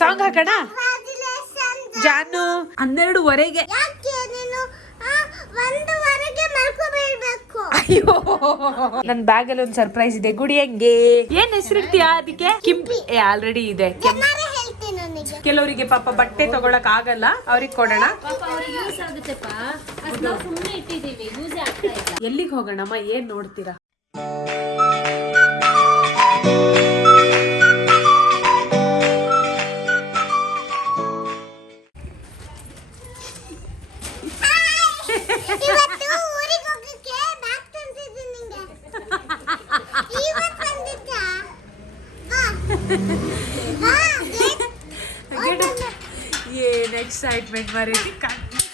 Song ಹಾಕೋಣ ಜಾನು. 12:15 ಅಯ್ಯೋ ನನ್ ಬ್ಯಾಗ್ ಅಲ್ಲಿ ಒಂದ್ ಸರ್ಪ್ರೈಸ್ ಇದೆ. ಗುಡಿ ಹಂಗೆ ಏನ್ ಹೆಸರಿಡ್ತೀಯಾ ಅದಕ್ಕೆ? ಕಿಂಪಿ ಆಲ್ರೆಡಿ ಇದೆ. ಕೆಲವರಿಗೆ ಪಾಪ ಬಟ್ಟೆ ತಗೊಳಕ್ ಆಗಲ್ಲ, ಅವ್ರಿಗೆ ಕೊಡೋಣ. ಎಲ್ಲಿಗೆ ಹೋಗೋಣಮ್ಮ? ಏನ್ ನೋಡ್ತೀರಾ? ಏನ್ ಎಕ್ಸೈಟ್ಮೆಂಟ್ ಮರೀತಿ.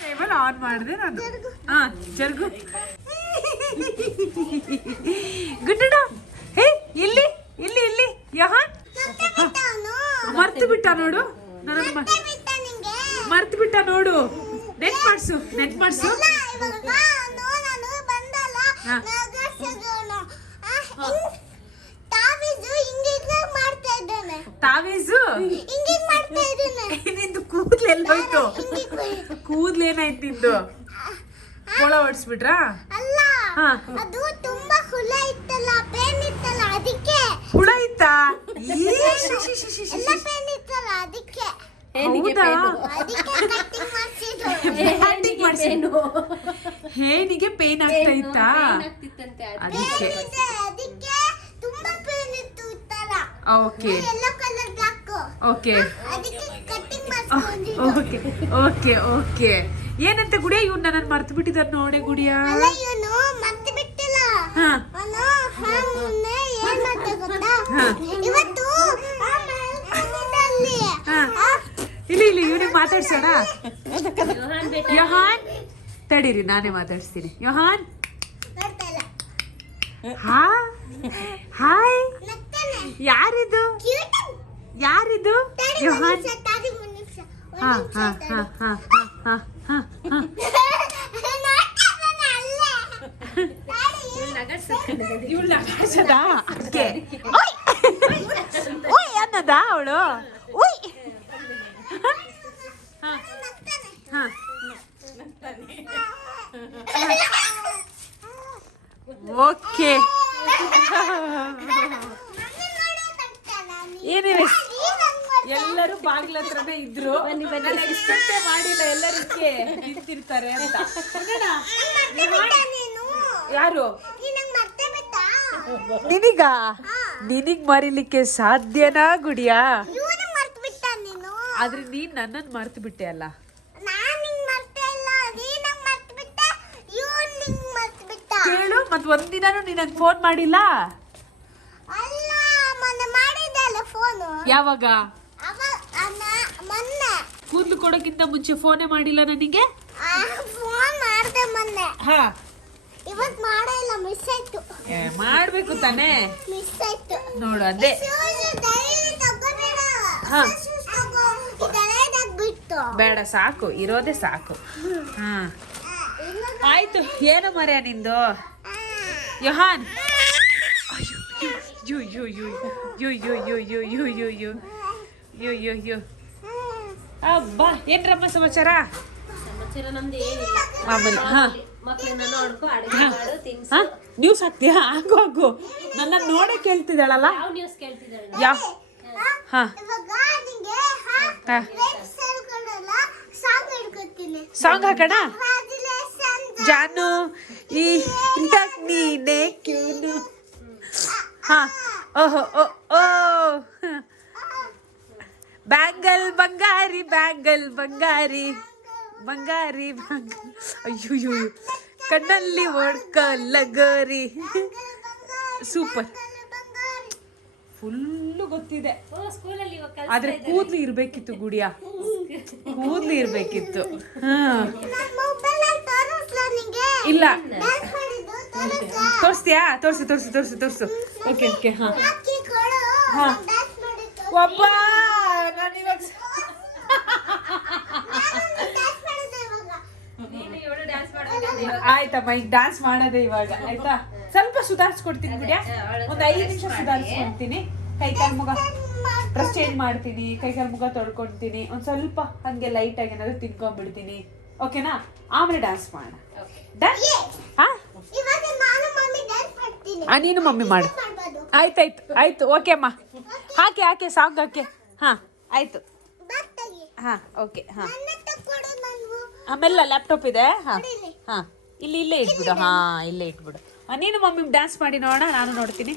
ಟೇಬಲ್ ಆನ್ ಮಾಡಿದೆ ನಾನು. ಜರ್ಗು ಗುಡ್ಡ. ಹೇ ಇಲ್ಲಿ ಇಲ್ಲಿ ಇಲ್ಲಿ ಯಹಾನ್ ಮರ್ತು ಬಿಟ್ಟ ನೋಡು. ನನಗ್ ಮರ್ತು ಬಿಟ್ಟ ನೋಡು. ನೆಟ್ ಮಾಡ್ಸು. ತಾವೀಸು ನಿಂದು ಕೂದ್ಲೆಲ್ಲೋಯ್ತು. ಕೂದ್ಲೇನಾಯ್ತು ನಿಂದು? ಕೊಳ ಹೊಡ್ಸ್ಬಿಟ್ರಾ? ಹುಳ ಇತ್ತಾ? ಹೇನಿಗೆ ಪೇನ್ ಆಗ್ತಾ ಇತ್ತಾ? ಅದಕ್ಕೆ ಓಕೆ ಓಕೆ ಓಕೆ ಓಕೆ. ಏನಂತ ಗುಡಿಯ? ಇವ್ನ ನಾನು ಮರ್ತು ಬಿಟ್ಟಿದ್ದಾರೆ ನೋಡೆ ಗುಡಿಯ. ಇಲ್ಲಿ ಇಲ್ಲಿ ಇವ್ನಿಗೆ ಮಾತಾಡ್ಸೋಣ. ಯೋಹಾನ್ ತಡೀರಿ, ನಾನೇ ಮಾತಾಡ್ಸ್ತೀನಿ. ಯೋಹಾನ್ ಹಾಯ್. ಯಾರಿದು? ಯೋಹಾನ್. ಅನ್ನದ ಅವಳು? ಓಕೆ. ಏನಿದೆ? ಎಲ್ಲರೂ ಬಾಗಿಲ ಹತ್ರನೇ ಇದ್ರು. ಇಷ್ಟೇ ಮಾಡಿಲ್ಲ, ಎಲ್ಲರಿಗೆ ನಿಂತಿರ್ತಾರೆ ಅಂತ. ಯಾರು? ನಿನಗ? ನಿನಗ್ ಮರಿಲಿಕ್ಕೆ ಸಾಧ್ಯನಾ ಗುಡಿಯಾ? ಆದ್ರೆ ನೀನ್ ನನ್ನನ್ ಮರ್ತು ಬಿಟ್ಟೆ ಅಲ್ಲ. ಕೇಳು, ಮತ್ ಒಂದಿನಾನು ನೀನಂಗ್ ಫೋನ್ ಮಾಡಿಲ್ಲ. ಯಾವಾಗ? ಕೂದ್ಲು ಕೊಡೋಕ್ಕಿಂತ ಮುಂಚೆ ಫೋನೇ ಮಾಡಿಲ್ಲ ನನಗೆ. ಮಾಡ್ಬೇಕು ತಾನೇ? ನೋಡು ಅದೇ. ಬೇಡ, ಸಾಕು, ಇರೋದೇ ಸಾಕು. ಆಯ್ತು. ಏನು ಮರ್ಯಾ ನಿಂದು? ಯೋಹಾನ್ ಅಬ್ಬಾ, ಏನ್ರಮ್ಮ ಸಮಾಚಾರ? ನ್ಯೂಸ್ ಹಾಕ್ತೀಯಾ? ಆಗು. ನನ್ನ ನೋಡೇ ಕೇಳ್ತಿದ್ದಾಳಲ್ಲ. ಸಾಂಗ್ ಹಾಕೋಣ ಜಾನು. ಈ ನೀನೆ ಕ್ಯೂನು. ಓಹೋ ಓ ಬ್ಯಾಂಗಲ್ ಬಂಗಾರಿ, ಬ್ಯಾಂಗಲ್ ಬಂಗಾರಿ, ಬಂಗಾರಿ ಬ್ಯಾಂಗಲ್. ಅಯ್ಯೋ, ಕಣ್ಣಲ್ಲಿ ಒಡ್ಕ ಲಗೋರಿ. ಸೂಪರ್. ಫುಲ್ಲು ಗೊತ್ತಿದೆ. ಆದ್ರೆ ಕೂದ್ಲು ಇರ್ಬೇಕಿತ್ತು ಗುಡಿಯ, ಕೂದ್ಲು ಇರ್ಬೇಕಿತ್ತು. ಇಲ್ಲ ತೋರಿಸ್ತೀಯಾ? ತೋರಿಸು. Okay okay. ಹಾ ಒಬ್ಬ ನಾನು ಇವಾಗ ಆಯ್ತಮ್ಮ, ಈಗ ಡ್ಯಾನ್ಸ್ ಮಾಡೋದೇ ಇವಾಗ. ಆಯ್ತಾ? ಸ್ವಲ್ಪ ಸುಧಾರಿಸ್ಕೊಡ್ತೀನಿ ಬಿಡಿಯಾ, ಒಂದು 5 ನಿಮಿಷ ಸುಧಾರಿಸ್ಕೊಡ್ತೀನಿ. ಕೈ ಕಾಲು ಮುಗ ಡ್ರೆಸ್ ಚೇಂಜ್ ಮಾಡ್ತೀನಿ, ಕೈಕಾಲು ಮುಖ ತೊಳ್ಕೊಳ್ತೀನಿ, ಒಂದ್ ಸ್ವಲ್ಪ ಹಂಗೆ ಲೈಟ್ ಆಗಿ ಏನಾದ್ರು ತಿನ್ಕೊಂಡ್ಬಿಡ್ತೀನಿ. ಓಕೆನಾ? ಆಮೇಲೆ ಡ್ಯಾನ್ಸ್ ಮಾಡೋಣ. ನೀನು ಮಮ್ಮಿ ಮಾಡು. ಆಯ್ತು ಓಕೆ ಅಮ್ಮ. ಹಾಕಿ ಸಾಂಗ್ ಹಾಕಿ. ಹಾ ಆಯ್ತು. ಹಾ ಓಕೆ. ಹಾ ಆಮೇಲೆ ಲ್ಯಾಪ್ಟಾಪ್ ಇದೆ. ಹಾ ಇಲ್ಲೇ ಇಟ್ಬಿಡು. ಹಾ ಇಲ್ಲೇ ಇಟ್ಬಿಡು. ನೀನು ಮಮ್ಮಿ ಡ್ಯಾನ್ಸ್ ಮಾಡಿ ನೋಡೋಣ, ನಾನು ನೋಡ್ತೀನಿ.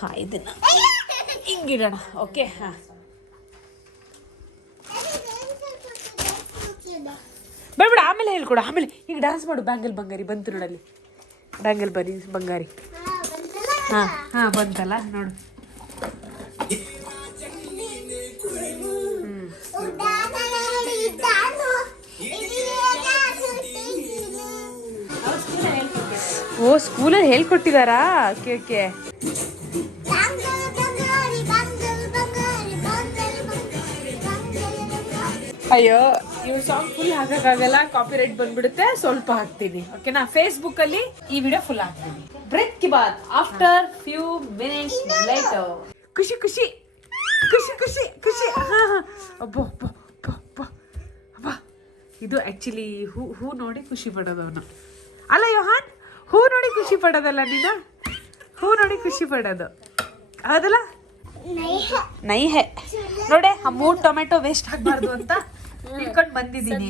ಹಾ ಇದನ್ನ ಹಿಂಗಿಡೋಣ. ಓಕೆ. ಹಾ ಬೇಡ, ಆಮೇಲೆ ಹೇಳ್ಕೊಡು. ಆಮೇಲೆ ಈಗ ಡ್ಯಾನ್ಸ್ ಮಾಡು. ಬ್ಯಾಂಗಲ್ ಬಂಗಾರಿ ಬಂತು ನೋಡಲ್ಲಿ. ಬ್ಯಾಂಗಲ್ ಬಂಗಾರಿ. ಹಾ ಬಂತಲ್ಲ ನೋಡು. ಓ ಸ್ಕೂಲಲ್ಲಿ ಹೇಳ್ಕೊಟ್ಟಿದಾರಾ? ಓಕೆ. ಅಯ್ಯೋ ಇವ್ ಸಾಂಗ್ ಫುಲ್ ಹಾಕಕ್ಕಾಗಲ್ಲ, ಕಾಪಿರೈಟ್ ಬಂದ್ಬಿಡುತ್ತೆ. ಸ್ವಲ್ಪ ಹಾಕ್ತೀನಿ. ಓಕೆನಾ? ಫೇಸ್ಬುಕ್ ಅಲ್ಲಿ ಈ ವಿಡಿಯೋ ಫುಲ್ ಹಾಕ್ತೀನಿ. ಬ್ರೇಕ್ ಗೆ ಬಾದ್ ಆಫ್ಟರ್ ಫ್ಯೂ ಮಿನಿಟ್ಸ್ ಲೇಟರ್. ಖುಷಿ. ಅಬ್ಬಾ ಇದು ಆಕ್ಚುಲಿ ಹೂ ನೋಡಿ ಖುಷಿ ಪಡೋದವನು ಅಲ್ಲ ಯೋಹಾನ್. ಹೂ ನೋಡಿ ಖುಷಿ ಪಡೋದಲ್ಲ ನೀನು, ಹೂ ನೋಡಿ ಖುಷಿ ಪಡೋದು ಹೌದಲ್ಲ? ನೈಹೆ ನೋಡೆ. ಆ 3 ಟೊಮೆಟೊ ವೇಸ್ಟ್ ಆಗ್ಬಾರ್ದು ಅಂತ ಇಟ್ಕೊಂಡು ಬಂದಿದ್ದೀನಿ.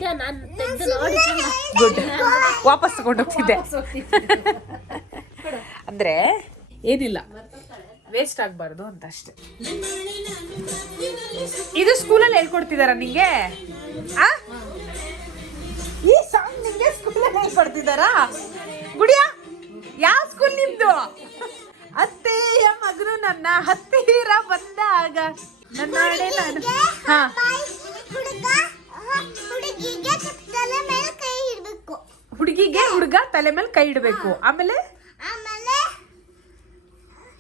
ಗುಡ್. ವಾಪಸ್ ತಗೊಂಡೋಗ್ತಿದ್ದೆ. ಅಂದ್ರೆ ಏನಿಲ್ಲ, ವೇಸ್ಟ್ ಆಗ್ಬಾರ್ದು ಅಂತ ಅಷ್ಟೇ. ಇದು ಸ್ಕೂಲಲ್ಲಿ ಹೇಳ್ಕೊಡ್ತಿದಾರ ನಿಂಗೆ? ಈ ಸಾಂಗ್ ನಿಂಗೆ ಸ್ಕೂಲಲ್ಲಿ ಹೇಳ್ಕೊಡ್ತಿದಾರಾ? ಗುಡಿಯಾ ಯಾವ ಸ್ಕೂಲ್ ನಿಮ್ದು? ಅತ್ತೆಯ ಮಗನು ನನ್ನ ಹತ್ತಿರ ಬಂದಾಗ ನನ್ನಾಡೆ ನಾನು. ಹಾ ಹುಡುಗಿಗೆ ಹುಡುಗ ತಲೆ ಮೇಲೆ ಕೈ ಇಡಬೇಕು. ಆಮೇಲೆ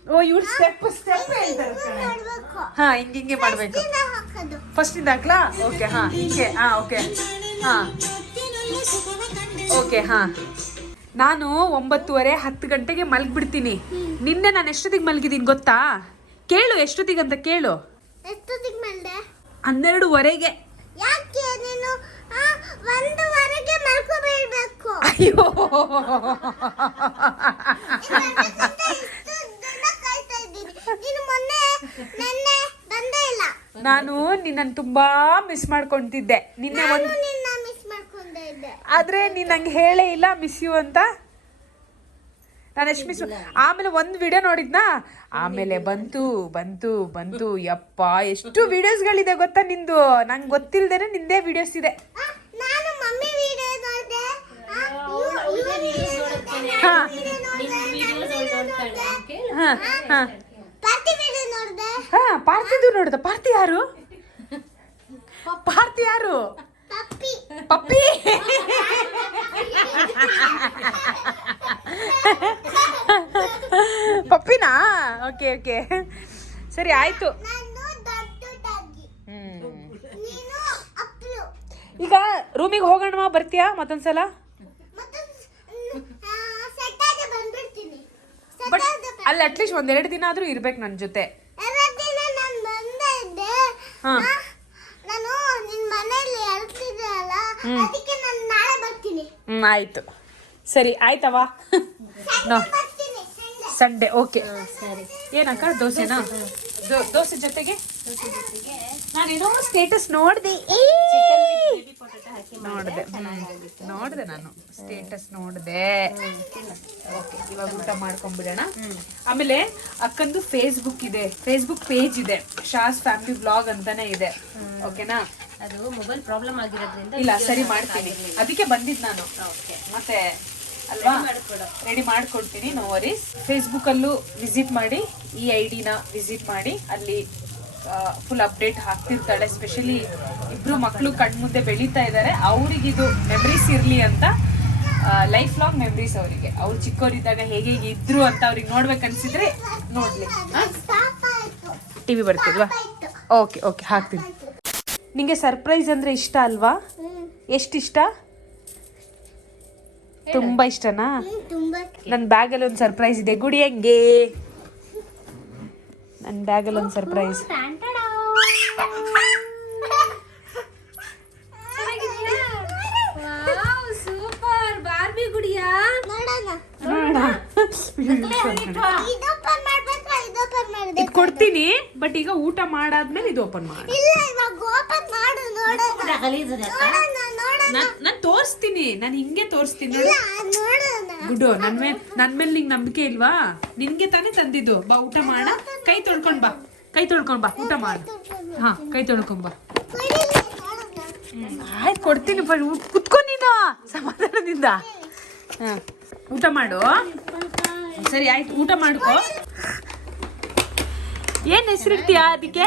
ಓ ಇವ್ರು ಸ್ಟೆಪ್ ಹೇಳ್ತಾರೆ. ಹಾ ಹಿಂಗೆ ಮಾಡ್ಬೇಕು. ಫಸ್ಟ್ ಇಂದ ಹಾಕ್ಲಾ? ಓಕೆ. ಹಾ ಹಿಂಗೆ. ಹಾ ಓಕೆ. ಹಾ ನಾನು 9:30 10 ಗಂಟೆಗೆ ಮಲಗ್ಬಿಡ್ತೀನಿ. ನಿನ್ನೆ ನಾನು ಎಷ್ಟೊತ್ತಿಗೆ ಮಲಗಿದ್ದೀನಿ ಗೊತ್ತಾ? ಕೇಳು ಎಷ್ಟೊತ್ತಿಗೆ ಅಂತ ಕೇಳು. 12:30ಗೆ. ಅಯ್ಯೋ ನಾನು ನಿನ್ನನ್ನು ತುಂಬಾ ಮಿಸ್ ಮಾಡ್ಕೊಂತಿದ್ದೆ. ನಿನ್ನೆ ಆದ್ರೆ ನೀನ್ ನಂಗೆ ಹೇಳೇ ಇಲ್ಲ ಮಿಸ್ ಯು ಅಂತ. ನಾನು ಎಷ್ಟು ಮಿಸ್. ಆಮೇಲೆ ಒಂದು ವಿಡಿಯೋ ನೋಡಿದ್ನಾ, ಆಮೇಲೆ ಬಂತು ಯಪ್ಪ ಎಷ್ಟು ವಿಡಿಯೋಸ್ಗಳಿದೆ ಗೊತ್ತಾ ನಿಂದು. ನಂಗೆ ಗೊತ್ತಿಲ್ದೇನೆ ನಿಂದೇ ವಿಡಿಯೋಸ್ ಇದೆ. ಪಾರ್ತಿದು ನೋಡ್ದ. ಪಾರ್ತಿ ಯಾರು? ಪಪ್ಪಿ. ಪಪ್ಪಿನಾ? ಓಕೆ ಸರಿ ಆಯ್ತು. ಈಗ ರೂಮಿಗೆ ಹೋಗೋಣ, ಬರ್ತೀಯಾ ಮತ್ತೊಂದ್ಸಲ? ಬಟ್ ಅಲ್ಲಿ ಅಟ್ಲೀಸ್ಟ್ 1-2 ದಿನ ಆದ್ರೂ ಇರ್ಬೇಕು ನನ್ನ ಜೊತೆ. ಆಯ್ತು ಸರಿ ಆಯ್ತವಾ. Sunday okay. ಏನಕ್ಕ ದೋಸೆನಾ? ದೋಸೆ ಜೊತೆಗೆ ನಾನೇನೋ ಸ್ಟೇಟಸ್ ನೋಡಿದೆ ನಾನು ಸ್ಟೇಟಸ್ ನೋಡಿದೆ. ಓಕೆ ಇವಾಗ ಊಟ ಮಾಡ್ಕೊಂಡ್ಬಿಡೋಣ. ಆಮೇಲೆ ಅಕ್ಕಂದು ಫೇಸ್ಬುಕ್ ಪೇಜ್ ಇದೆ, ಶಾಸ್ ಫ್ಯಾಮಿಲಿ ವ್ಲಾಗ್ ಅಂತಾನೆ ಇದೆ. ಓಕೆನಾ? ಅದು ಮೊಬೈಲ್ ಪ್ರಾಬ್ಲಮ್ ಆಗಿರೋದ್ರಿಂದ ಇಲ್ಲ ಸರಿ ಮಾಡ್ತೀನಿ, ಅದಕ್ಕೆ ಬಂದಿದ್ದು ನಾನು. ಮತ್ತೆ ಅಲ್ವಾ ರೆಡಿ ಮಾಡ್ಕೊಡ್ತೀನಿ, ನೋ ವರೀಸ್. ಫೇಸ್ಬುಕ್ ಅಲ್ಲೂ ವಿಸಿಟ್ ಮಾಡಿ, ಈ ಐಡಿನ ವಿಸಿಟ್ ಮಾಡಿ, ಅಲ್ಲಿ ಫುಲ್ ಅಪ್ಡೇಟ್ ಹಾಕ್ತಿರ್ತಾಳೆ. ಸ್ಪೆಷಲಿ ಇಬ್ರು ಮಕ್ಕಳು ಕಣ್ಮುಂದೆ ಬೆಳೀತಾ ಇದ್ದಾರೆ, ಅವ್ರಿಗಿದು ಮೆಮರೀಸ್ ಇರ್ಲಿ ಅಂತ. ಲೈಫ್ ಲಾಂಗ್ ಮೆಮರೀಸ್ ಅವರಿಗೆ. ಅವ್ರು ಚಿಕ್ಕವರಿದ್ದಾಗ ಹೇಗೆ ಇದ್ರು ಅಂತ ಅವ್ರಿಗೆ ನೋಡ್ಬೇಕನ್ಸಿದ್ರೆ ನೋಡ್ಲಿ. ಟಿವಿ ಬರ್ತಿಲ್ವಾ? ಓಕೆ ಹಾಕ್ತೀನಿ. ನಿಂಗೆ ಸರ್ಪ್ರೈಸ್ ಅಂದ್ರೆ ಇಷ್ಟ ಅಲ್ವಾ? ಎಷ್ಟಿಷ್ಟ? ತುಂಬಾ ಇಷ್ಟನಾ? ನನ್ನ ಬ್ಯಾಗಲ್ಲಿ ಒಂದು ಸರ್ಪ್ರೈಸ್ ಇದೆ. ಗುಡಿ ಹೆಂಗೆ ನನ್ನ ಬ್ಯಾಗಲ್ಲಿ ಒಂದು ಸರ್ಪ್ರೈಸ್. Super Barbie Gudiya. ಇದು ಕೊಡ್ತೀನಿ, ಬಟ್ ಈಗ ಊಟ ಮಾಡಾದ್ಮೇಲೆ ಇದು ಓಪನ್ ಮಾಡಿ. ನಾನು ತೋರಿಸ್ತೀನಿ, ನಾನು ಹಿಂಗೆ ತೋರಿಸ್ತೀನಿ. ಗುಡ್ಡು, ನನ್ ಮೇಲೆ ನಿಂಗೆ ನಂಬಿಕೆ ಇಲ್ವಾ? ನಿನ್ಗೆ ತಾನೇ ತಂದಿದ್ದು. ಬಾ ಊಟ ಮಾಡ, ಕೈ ತೊಳ್ಕೊಂಡ್ ಬಾ, ಊಟ ಮಾಡ. ಹಾ, ಕೈ ತೊಳ್ಕೊಂಡ್ ಬಾ. ಆಯ್ತು, ಕೊಡ್ತೀನಿ. ಕುತ್ಕೊ ನೀನು ಸಮಾಧಾನದಿಂದ. ಹಾ, ಊಟ ಮಾಡು. ಸರಿ ಆಯ್ತು, ಊಟ ಮಾಡ್ಕೊ. ಏನ್ ಹೆಸರಿಡ್ತೀಯಾ ಅದಕ್ಕೆ?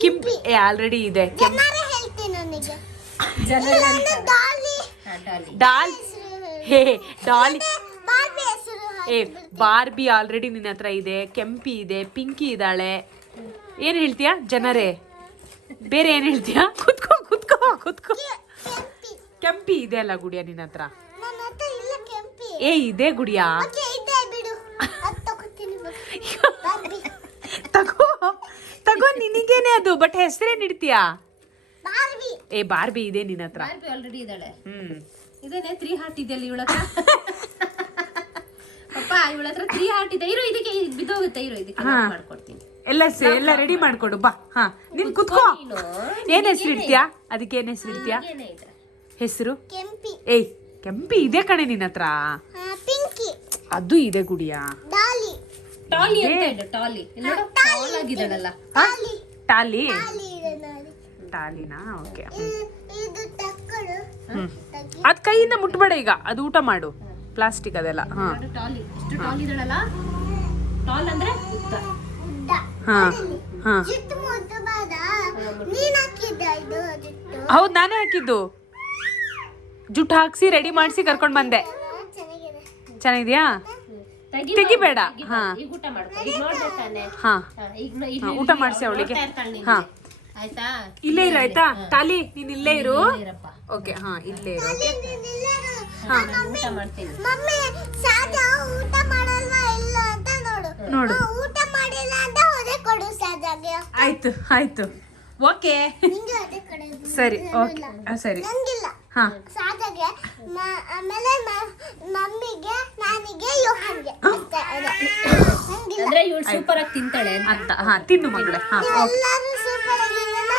ಕಿಂಪಿ ಆಲ್ರೆಡಿ ಇದೆ. ಡಾಲ್ ಹೇ ಡಾಲಿ ಬಾರ್ಬಿ ಆಲ್ರೆಡಿ ನಿನ್ನ ಹತ್ರ ಇದೆ. ಕೆಂಪಿ ಇದೆ, ಪಿಂಕಿ ಇದ್ದಾಳೆ. ಏನ್ ಹೇಳ್ತೀಯಾ ಜನರೇ? ಬೇರೆ ಏನ್ ಹೇಳ್ತೀಯಾ? ಕುತ್ಕೋ ಕುತ್ಕೋ ಕುತ್ಕೋ. ಕೆಂಪಿ ಇದೆ ಅಲ್ಲ ಗುಡಿಯ ನಿನ್ನ ಹತ್ರ? ಏ ಇದೆ ಗುಡಿಯ. ತಗೋ ತಗೋ, ನಿನಗೇನೆ ಅದು. ಬಟ್ ಹೆಸರೇನ್ ಇಡ್ತೀಯಾ? ಏ ಬಾರ್ಬಿ ಇದೆ ನಿನ್ನ ಹತ್ರ. ಆಲ್ರೆಡಿ ಇದ್ದಾಳೆ. ಇದೇನೆ 3 ಹಾರ್ಟ್ ಇದೆಯಲ್ಲ ಇವಳ ಹತ್ರ. ಪಪ್ಪ ಇವಳ ಹತ್ರ 3 ಹಾರ್ಟ್ ಇದೆ. ಇರೋ ಇದಕ್ಕೆ ಬಿದ್ದೋಗುತ್ತೆ. ಇರೋ ಇದಕ್ಕೆ ಮಾಡ್ಕೊಡ್ತೀನಿ. ಎಲ್ಲ ರೆಡಿ ಮಾಡ್ಕೊಡು. ಬಾ. ಹಾ, ನೀನ್ ಕುತ್ಕೋ. ಏನ್ ಹೆಸರು ಇಡ್ತೀಯಾ ಅದಕ್ಕೆ? ಏನ್ ಹೆಸರು ಇಡ್ತೀಯಾ? ಹೆಸರು ಏಯ್ ಕೆಂಪಿ ಇದೆ ಕಣೆ ನಿನ್ನ ಹತ್ರ. ಅದು ಇದೆ ಗುಡಿಯಾ. ಟಾಲಿ ಅಂತ ಇದೆ. ಟಾಲಿ ಆಗಿದ್ದಾಳಲ್ಲ. ಟಾಲಿ ಟಾಲಿನಾ? ಓಕೆ. ಅದ್ ಕೈಯಿಂದ ಮುಟ್ಬೇಡ ಈಗ, ಅದು ಊಟ ಮಾಡು. ಪ್ಲಾಸ್ಟಿಕ್ ಅದೆಲ್ಲ. ಹಾ, ಟಾಲಿ ಎಷ್ಟು ಟಾಲ್ ಇದ್ದಾಳಲ್ಲ. ಟಾಲ್ ಅಂದ್ರೆ ಉದ್ದ. ಹಾ ಹಾ, ಹೌದು, ನಾನೇ ಹಾಕಿದ್ದು. ಜುಟ್ಟು ಹಾಕ್ಸಿ ರೆಡಿ ಮಾಡಿಸಿ ಕರ್ಕೊಂಡ್ ಬಂದೆ. ಚೆನ್ನಾಗಿದ್ಯಾ? ತೆಗಿಬೇಡ. ಹಾ, ಊಟ ಮಾಡ್ಕೊ. ಈಗ ನೋಡ್ದೆ ತಾನೆ. ಹಾ, ಊಟ ಮಾಡಿಸಿ ಅವಳಿಗೆ. ಹಾ, ಆಯ್ತಾ? ಇಲ್ಲೇ ಇರು. ಆಯ್ತಾ ಟಾಲಿ, ನೀನ್ ಇಲ್ಲೇ ಇರು. ಓಕೆ. ಹಾ, ಇಲ್ಲೇ ಇರು. ಊಟ ಮಾಡ್ತೀನಿ. ನೋಡು. ಆಯ್ತು ಆಯ್ತು, ಓಕೆ ಸರಿ. ಓಕೆ ಸರಿ. ಹಾ, ಆಮೇಲೆ ಮಮ್ಮಿಗೆ, ನಾನಿಗೆ, ಯೋಹನ್ಗೆ. ಅಂದ್ರೆ ಇವಳು ಸೂಪರ್ ಆಗಿ ತಿಂತಾಳೆ ಅಂತ. ಹಾ, ತಿನ್ನು ಮಗಳೇ. ಹಾ, ಎಲ್ಲರೂ ಸೂಪರ್ ಆಗಿಲ್ಲ.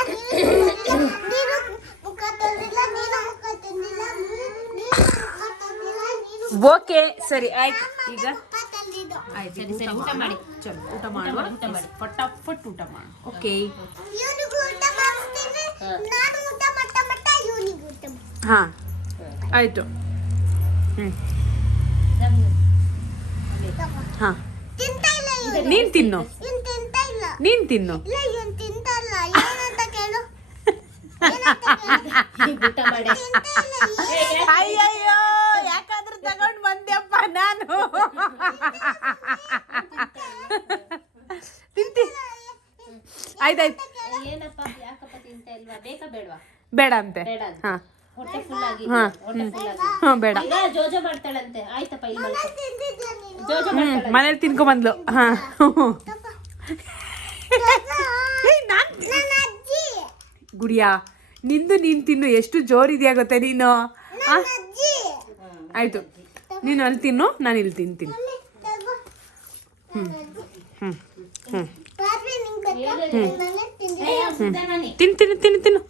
ನೀನು ಮುಖ ತೊಳೆದಿಲ್ಲ, ನೀನು ಮುಖ ತಿಂದಿಲ್ಲ, ಓಕೆ ಸರಿ ಆಯ್ತು. ಈಗ ಆಯ್ತು, ಸರಿ ಊಟ ಮಾಡಿ. ಚಲೋ ಊಟ ಮಾಡುವ. ಫಟಾಫಟ್ ಊಟ ಮಾಡು. ಓಕೆ. ಇವನಿಗೂ ಊಟ ಮಾಡಿಸ್ತೀನಿ, ನಾನು ಊಟ ಮಾಡ್ತಾ ಮಾಡ್ತಾ ಇವನಿಗೂ ಊಟ ಮಾಡ್ತೀನಿ. ಹಾ, ಆಯ್ತು. ಹಾ, ತಿಂತಾ ಇಲ್ಲ ಇವನು. ನೀನ್ ತಿನ್ನು. ಇವನು ತಿಂತಾ ಇಲ್ಲ. ನೀನ್ ತಿನ್ನು. ಇಲ್ಲ, ಇವನು ತಿಂತಾ ಇಲ್ಲ. ಏನಂತ ಕೇಳು. ಊಟ ಮಾಡಿ. ಅಯ್ಯಯ್ಯೋ, ಯಾಕಾದ್ರೂ ತಗೊಂಡ್ ಬಂದ್ಯಪ್ಪ ನಾನು. ತಿಂತಿ. ಆಯ್ತಾಯ್ತು. ಏನಪ್ಪ ಯಾಕಪ್ಪ ತಿಂತಾ ಇಲ್ವಾ? ಬೇಕಾ ಬೇಡವಾ? ಬೇಡ ಅಂತೆ. ಬೇಡ ಅಂತ. ಹಾ, ಹೊಟ್ಟೆ ಫುಲ್ ಆಗಿ. ಹಾ, ಹೊಟ್ಟೆ ಫುಲ್ ಆಗಿ. ಹಾ, ಬೇಡ. ಈಗ ಜೋಜೋ ಮಾಡ್ತಾಳಂತೆ. ಆಯ್ತಪ್ಪ ಇಲ್ಲಿ ಮಲ್ಕೊ. ತಿಂದಿದ್ಯಾ ನೀನು? ಜೋಜೋ ಮಾಡ್ತಾಳೆ. ಮನೇಲಿ ತಿನ್ಕೊಂಬಂದ್ಲು. ಹಾ, ನನ್ನ ಅಜ್ಜಿ. ಗುಡಿಯಾ, ನಿಂದು ನೀನ್ ತಿನ್ನು. ಎಷ್ಟು ಜೋರಿದ್ಯಾ ಗೊತ್ತಾ ನೀನು? ನನ್ನ ಅಜ್ಜಿ. ಆಯ್ತು, ನೀನು ಅಲ್ಲಿ ತಿನ್ನು, ನಾನು ಇಲ್ಲಿ ತಿಂತೀನಿ. ತಗೋ. ಹ್ಮ್ ಹ್ಮ್, ಬಾರ್ಬಿ ನಿಂಗೆ ಬೇಕಾ? ನಾನು ತಿಂದಿಲ್ಲ. ತಿನ್ನು ತಿನ್ನು ತಿನ್ನು ತಿನ್ನು.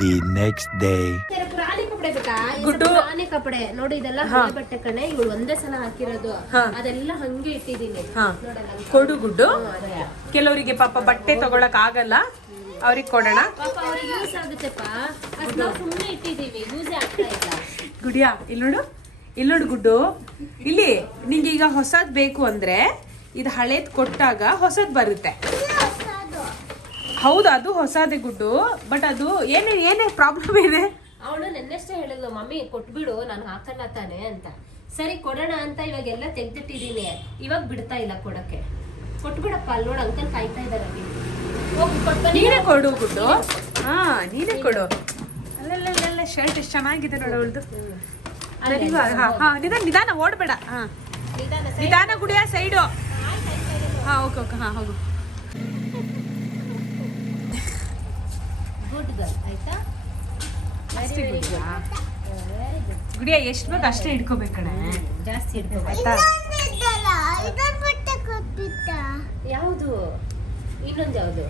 The next day. ಪುರಾಣಿ ಕಪಡೆ ಬೇಕಾ? ಗುಡ್ಡು. ಪುರಾಣಿ ಕಪಡೆ ನೋಡಿ. ಇದೆಲ್ಲ ಹಳೆ ಬಟ್ಟೆ ಕಣೆ. ಇವಳು ಒಂದೇ ಸಲ ಹಾಕಿರೋದು. ಅದೆಲ್ಲ ಹಂಗೆ ಇಟ್ಟಿದ್ದೀನಿ. ಹಾ, ಕೊಡು ಗುಡ್ಡು. ಕೆಲವರಿಗೆ ಪಾಪ ಬಟ್ಟೆ ತಗೊಳಕ್ ಆಗಲ್ಲ, ಅವ್ರಿಗೆ ಕೊಡೋಣ. ಪಾಪ ಅವ್ರಿಗೆ ಯೂಸ್ ಆಗುತ್ತೆಪ್ಪ. ಅದ್ ನಾವು ಸುಮ್ಮನೆ ಇಟ್ಟಿದೀವಿ, ಯೂಸೇ ಆಗ್ತಾ ಇಲ್ಲ. ಗುಡಿಯಾ, ಇಲ್ಲಿ ನೋಡು, ಇಲ್ಲಿ ನೋಡು ಗುಡ್ಡು. ಇಲ್ಲಿ ನಿಂಗೆ ಈಗ ಹೊಸದ್ ಬೇಕು ಅಂದ್ರೆ ಇದು ಹಳೇದ್ ಕೊಟ್ಟಾಗ ಹೊಸದ್ ಬರುತ್ತೆ. ಹೌದು, ಅದು ಹೊಸದೇ ಗುಡ್ಡು. ಬಟ್ ಅದು ಏನೇ ಪ್ರಾಬ್ಲಮ್ ಏನೇ? ಅವಳು ನೆನ್ನೆಷ್ಟೇ ಹೇಳಿದ್ಲು, ಮಮ್ಮಿ ಕೊಟ್ಬಿಡು, ನಾನು ಹಾಕಲ್ಲ ತಾನೆ ಅಂತ. ಸರಿ ಕೊಡೋಣ ಅಂತ ಇವಾಗೆಲ್ಲ ತೆಗ್ದಿಟ್ಟಿದೀನಿ. ಇವಾಗ ಬಿಡ್ತಾ ಇಲ್ಲ ಕೊಡಕ್ಕೆ. ಕೊಟ್ಬಿಡಪ್ಪ. ಅಲ್ಲಿ ನೋಡು, ಅಂಕಲ್ ಕಾಯ್ತಾ ಇದಾರೆ. ನೀನೇ ಕೊಡು ಗುಡ್ಡು. ಹಾ, ನೀನೇ ಕೊಡು. ಅಲ್ಲೆಲ್ಲ ಶರ್ಟ್ ಎಷ್ಟು ಚೆನ್ನಾಗಿದೆ ನೋಡು ಅವಳದು. ಹಾ, ನಿಧಾನ ಓಡ್ಬೇಡ. ಹಾ, ನಿಧಾನ ಗುಡಿಯ ಸೈಡು. ಹಾ ಓಕೆ ಓಕೆ ಹಾ ಹೋಗು. ಗುಡ್ ಗರ್ಲ್ ಆಯ್ತಾ. ಅಷ್ಟೇ ಗುಡಿಯಾ? Very good. ಗುಡಿಯ ಎಷ್ಟು ಬೇಕು ಅಷ್ಟೇ ಹಿಡ್ಕೋಬೇಕು ಕಣೆ. ಜಾಸ್ತಿ ಇಟ್ಕೋಬೇಕು ಆಯ್ತಾ? ಇದ್ದಲ್ಲ, ಇದೊಂದು ಬಟ್ಟೆ ಕೊಟ್ಬಿಟ್ಟ. ಯಾವುದು ಇನ್ನೊಂದು ಯಾವುದು?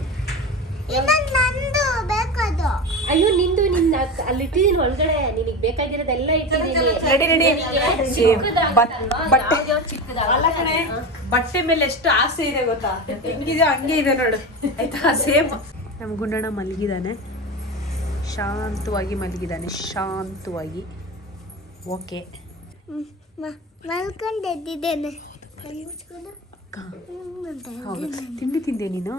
ಇನ್ನೊಂದು ನಂದು ಬೇಕದು. ಅಯ್ಯೋ ನಿಂದು ನಿನ್ನ ಅಲ್ಲಿ ಇಟ್ಟಿದ್ದೀನಿ ಒಳಗಡೆ. ನಿನಗೆ ಬೇಕಾಗಿರೋದೆಲ್ಲ ಇಟ್ಟಿದ್ದೀನಿ. Ready ready. ಬಟ್ಟೆ ಅಲ್ಲ ಕಣೆ, ಹಾ. ಬಟ್ಟೆ ಮೇಲೆ ಎಷ್ಟು ಆಸೆ ಇದೆ ಗೊತ್ತಾ? ಹೆಂಗಿದೆ ಹಂಗೆ ಇದೆ ನೋಡು ಆಯ್ತಾ? ಸೇಮ್. ನಮ್ಮ ಗುಂಡಣ್ಣ ಮಲಗಿದಾನೆ, ಶಾಂತವಾಗಿ ಮಲಗಿದಾನೆ, ಶಾಂತವಾಗಿ. ಓಕೆ ಮಲ್ಕೊಂಡೆದ್ದಿದ್ದೇನೆ. ಹೌದು. ತಿಂಡಿ ತಿಂದೆ ನೀನು?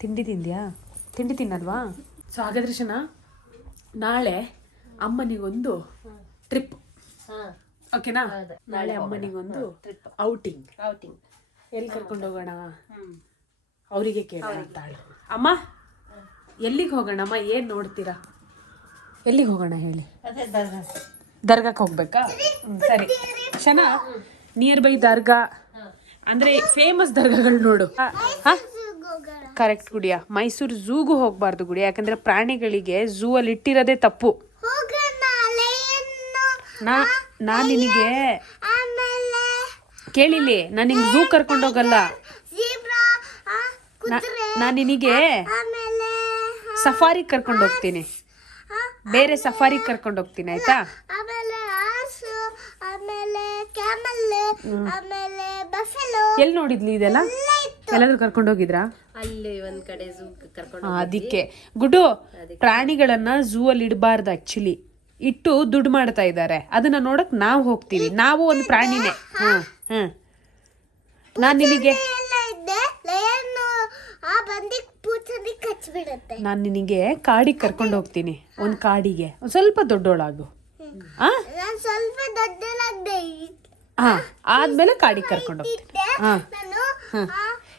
ತಿಂಡಿ ತಿಂದ್ಯಾ? ತಿಂಡಿ ತಿನ್ನಲ್ವಾ? ಸೊ ಹಾಗಾದ್ರೆ ಶನ ನಾಳೆ ಅಮ್ಮನಿಗೊಂದು ಟ್ರಿಪ್, ಹಾ ಓಕೆನಾ? ಹೌದು. ನಾಳೆ ಅಮ್ಮನಿಗೊಂದು ಟ್ರಿಪ್ ಔಟಿಂಗ್. ಔಟಿಂಗ್. ಎಲ್ಲಿ ಕರ್ಕೊಂಡು ಹೋಗೋಣ ಅವರಿಗೆ ಕೇಳೋಣ ಅಂತ ಹೇಳು. ಅಮ್ಮ ಎಲ್ಲಿಗೆ ಹೋಗೋಣ ಅಮ್ಮ? ಏನು ನೋಡ್ತೀರಾ? ಎಲ್ಲಿಗೆ ಹೋಗೋಣ ಹೇಳಿ? ಅದೇ ದರ್ಗಾ. ದರ್ಗಾಕ್ಕೆ ಹೋಗ್ಬೇಕಾ? ಸರಿ ಶನ, ನಿಯರ್ ಬೈ ದರ್ಗಾ ಅಂದ್ರೆ ಫೇಮಸ್ ದರ್ಗಾಗಳು ನೋಡು. ಕರೆಕ್ಟ್ ಗುಡಿಯ. ಮೈಸೂರು ಝೂಗೂ ಹೋಗ್ಬಾರ್ದು ಗುಡಿ, ಯಾಕಂದ್ರೆ ಪ್ರಾಣಿಗಳಿಗೆ ಝೂ ಅಲ್ಲಿ ಇಟ್ಟಿರೋದೇ ತಪ್ಪು. ನಾನ್ ನಿನಗೆ ಆಮೇಲೆ ಕೇಳಿಲಿ, ನಾನು ನಿಂಗೆ ಝೂ ಕರ್ಕೊಂಡು ಹೋಗಲ್ಲ. ಜೀಬ್ರಾ, ನಾನು ನಿನಗೆ ಆಮೇಲೆ ಸಫಾರಿ ಕರ್ಕೊಂಡು ಹೋಗ್ತೀನಿ, ಬೇರೆ ಸಫಾರಿ ಕರ್ಕೊಂಡು ಹೋಗ್ತೀನಿ ಆಯ್ತಾ? ಆಮೇಲೆ ಹಾಸು, ಆಮೇಲೆ ಕ್ಯಾಮಲ್, ಆಮೇಲೆ ಬಫೆಲೋ. ಎಲ್ಲಿ ನೋಡಿದ್ಲಿ ಇದೆಲ್ಲ? ಎಲ್ಲಾದ್ರೂ ಕರ್ಕೊಂಡು ಹೋಗಿದ್ರಾ? ಅಲ್ಲಿ ಒಂದ್ ಕಡೆ ಝೂ ಕರ್ಕೊಂಡು ಅದಕ್ಕೆ ಗುಡು, ಪ್ರಾಣಿಗಳನ್ನ ಝೂ ಅಲ್ಲಿ ಇಡಬಾರ್ದು. ಆಕ್ಚುಲಿ ಇಟ್ಟು ದುಡ್ಡು ಮಾಡ್ತಾ ಇದ್ದಾರೆ. ಅದನ್ನ ನೋಡಕ್ ನಾವು ಹೋಗ್ತೀವಿ, ನಾವು ಒಂದು ಪ್ರಾಣಿನೇ. ನಾನ್ ನಿನಗೆ ಎಲ್ಲ ಇದ್ದೆ ಲಯನ್ ಆ ಬಂದಿ ಪೂಚದಿ ಕಚ್ಬಿಡುತ್ತೆ. ನಾನ್ ನಿನಗೆ ಕಾಡಿಗೆ ಕರ್ಕೊಂಡು ಹೋಗ್ತೀನಿ. ಒಂದ್ ಕಾಡಿಗೆ ಒಂದ್ ಸ್ವಲ್ಪ ದೊಡ್ಡೋಳಾಗು. ನಾನು ಸ್ವಲ್ಪ ದೊಡ್ಡಲಾಗ್ದೆ. ಹಾ ಆದ್ಮೇಲೆ ಕಾಡಿಗೆ ಕರ್ಕೊಂಡು ಹೋಗ್ತೀನಿ. ಹಾ ನಾನು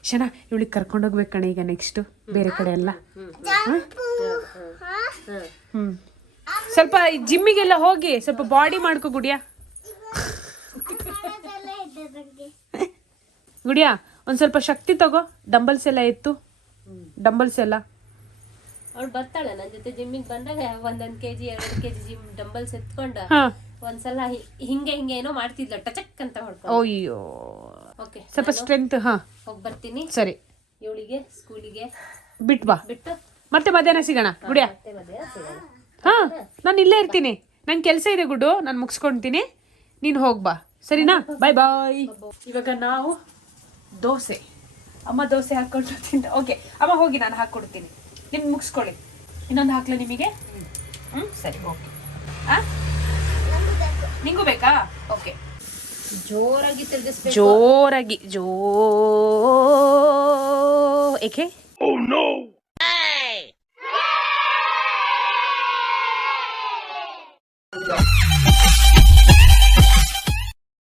ಶನ ಇವಳಿಗೆ ಕರ್ಕೊಂಡು ಹೋಗ್ಬೇಕು ಕಣೆ ಈಗ ನೆಕ್ಸ್ಟ್ ಬೇರೆ ಕಡೆ ಎಲ್ಲ. ಜಂಪು, ಸ್ವಲ್ಪ ಜಿಮ್ಮಿಗೆಲ್ಲ ಹೋಗಿ ಸ್ವಲ್ಪ ಬಾಡಿ ಮಾಡ್ಕೋ ಗುಡಿಯಾ. ಅದೆಲ್ಲ ಇದೆ ನನಗೆ. ಗುಡಿಯಾ ಒಂದ್ ಸ್ವಲ್ಪ ಶಕ್ತಿ ತಗೋ. ಡಂಬಲ್ಸ್ ಎಲ್ಲ ಎತ್ತು, ಡಂಬಲ್ಸ್ ಎಲ್ಲ. ಅವ್ಳು ಬರ್ತಾಳೆ ನನ್ನ ಜೊತೆ ಜಿಮ್ಮಿಗೆ ಬಂದಾಗ ಒಂದೊಂದ್ ಕೆಜಿ 2 ಕೆಜಿ ಜಿಮ್ ಡಂಬಲ್ಸ್ ಎತ್ಕೊಂಡ ಹಾ ಒಂದ್ಸಲ ಹಿಂಗೆ ಏನೋ ಮಾಡ್ತಿದ್ಲ, ಟಚಕ್ ಅಂತ ಹೊಡ್ಕೊಂಡು. ಅಯ್ಯೋ ಓಕೆ ಸ್ವಲ್ಪ ಸ್ಟ್ರೆಂತ್. ಹಾ ಹೋಗಿ ಬರ್ತೀನಿ. ಸರಿ ಇವಳಿಗೆ ಸ್ಕೂಲಿಗೆ ಬಿಟ್ ಬಾ, ಬಿಟ್ಟು ಮತ್ತೆ ಮಧ್ಯಾಹ್ನ ಸಿಗೋಣ ಗುಡಿಯಾ. ಮತ್ತೆ ಮಧ್ಯಾಹ್ನ ಸಿಗೋಣ. ಹಾ ನಾನು ಇಲ್ಲೇ ಇರ್ತೀನಿ, ನಂಗೆ ಕೆಲಸ ಇದೆ ಗುಡು, ನಾನು ಮುಗಿಸ್ಕೊಂತೀನಿ, ನೀನು ಹೋಗ್ಬಾ ಸರಿನಾ? ಬಾಯ್ ಬಾಯ್. ಇವಾಗ ನಾವು ದೋಸೆ, ಅಮ್ಮ ದೋಸೆ ಹಾಕ್ಕೊಂಡು ತಿಂತ. ಓಕೆ ಅಮ್ಮ ಹೋಗಿ ನಾನು ಹಾಕ್ಕೊಡ್ತೀನಿ, ನಿಮ್ಗೆ ಮುಗಿಸ್ಕೊಳ್ಳಿ. ಇನ್ನೊಂದು ಹಾಕ್ಲಾ ನಿಮಗೆ? ಸರಿ ಓಕೆ. ನಿಂಗೂ ಬೇಕಾ? ಓಕೆ ಜೋರಾಗಿ ತಿರ್ಗಿಸ್ಬೇಕು. ಜೋರಾಗಿ ಏಕೆ?